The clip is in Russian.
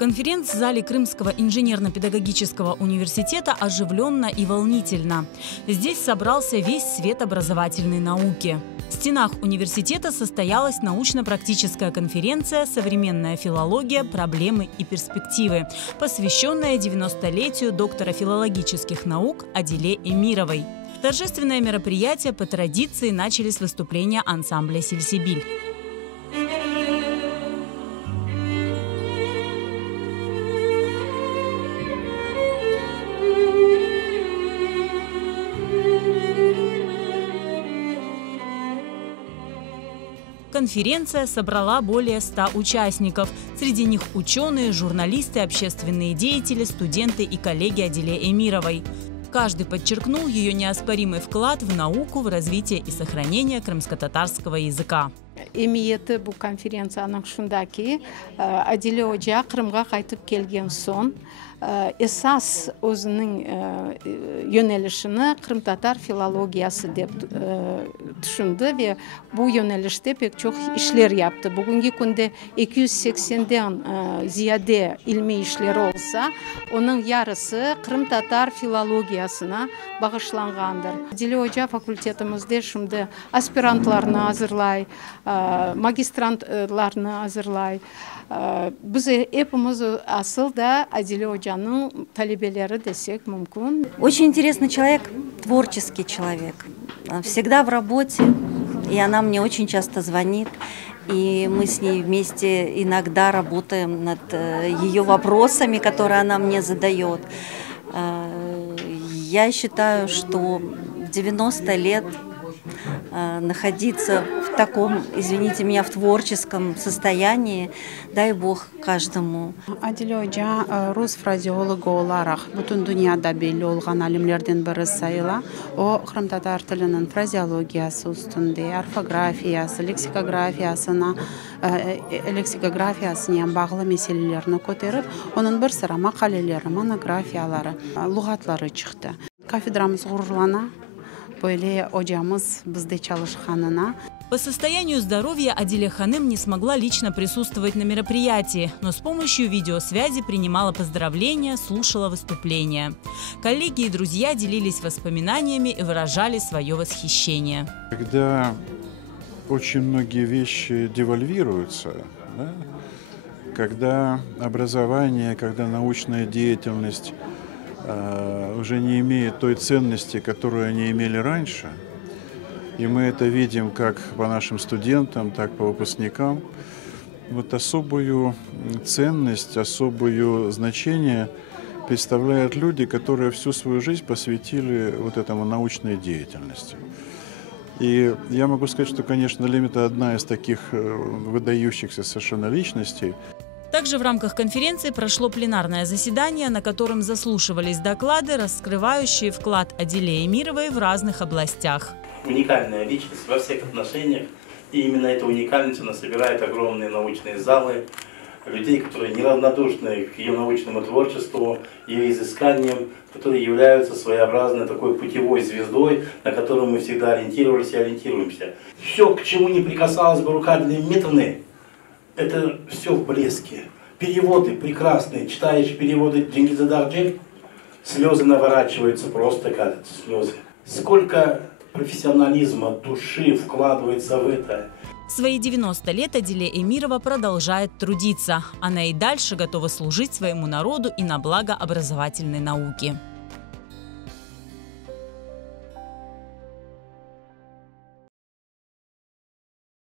конференц-зале Крымского инженерно-педагогического университета оживленно и волнительно. Здесь собрался весь свет образовательной науки. В стенах университета состоялась научно-практическая конференция «Современная филология. Проблемы и перспективы», посвященная 90-летию доктора филологических наук Адиле Эмировой. Торжественное мероприятие по традиции начали с выступления ансамбля «Сильсибиль». Конференция собрала более 100 участников. Среди них ученые, журналисты, общественные деятели, студенты и коллеги Адиле Эмировой. Каждый подчеркнул ее неоспоримый вклад в науку, в развитие и сохранение крымско-татарского языка. Эмиеті бұл конференцияның шундаки Адиле Ожа Крымға қайтып келген сон esas өзінің yönelişini Krım-Tatar filologiyası деп düşündü ve bu yönelişte pek çok işler yaptı. Bugünkü günde 280'den ziyade ilmi işleri olsa, onun yarısı Krım-Tatar filologiyasına bağışlanğandır. Adilе Hoca fakültetimizde şimdi aspirantlarını hazırlay, magistrantlarını hazırlay. Biz hepimiz asıl da Adilе Hoca'nın talebeleri desek mümkün. Очень интересный человек, творческий человек. Всегда в работе, и она мне очень часто звонит. И мы с ней вместе иногда работаем над ее вопросами, которые она мне задает. Я считаю, что 90 лет находиться в таком, извините меня, в творческом состоянии, дай Бог каждому. Адиле Ожа рус фразеологы olarak bütün dünyada belli olgan alimlerden biri sayıla. O Krım-Tatar tilinin frazeologiyası üstünde, orfografiyası, leksikografiyasına bağlı meselelerini ko'tarib, onun bir sıra makaleleri, monografiyaları, lügatları çıktı. Kafedramız gururlana. Böyle hocamız bizde çalışkanına. По состоянию здоровья Адиле Ханым не смогла лично присутствовать на мероприятии, но с помощью видеосвязи принимала поздравления, слушала выступления. Коллеги и друзья делились воспоминаниями и выражали свое восхищение. Когда очень многие вещи девальвируются, да? Когда образование, когда научная деятельность уже не имеет той ценности, которую они имели раньше. И мы это видим как по нашим студентам, так и по выпускникам. Вот особую ценность, особое значение представляют люди, которые всю свою жизнь посвятили вот этому научной деятельности. И я могу сказать, что, конечно, Лемита одна из таких выдающихся совершенно личностей. Также в рамках конференции прошло пленарное заседание, на котором заслушивались доклады, раскрывающие вклад Адиле Эмировой в разных областях. Уникальная личность во всех отношениях, и именно эта уникальность она собирает огромные научные залы, людей, которые неравнодушны к ее научному творчеству, ее изысканиям, которые являются своеобразной такой путевой звездой, на которую мы всегда ориентировались и ориентируемся. Все, к чему не прикасалась бы рука Адиле Эмировны, это все в блеске. Переводы прекрасные. Читаешь переводы Чингиза Дарджель, слезы наворачиваются просто как слезы. Сколько профессионализма, души вкладывается в это. В свои 90 лет Адиле Эмирова продолжает трудиться. Она и дальше готова служить своему народу и на благо образовательной науки.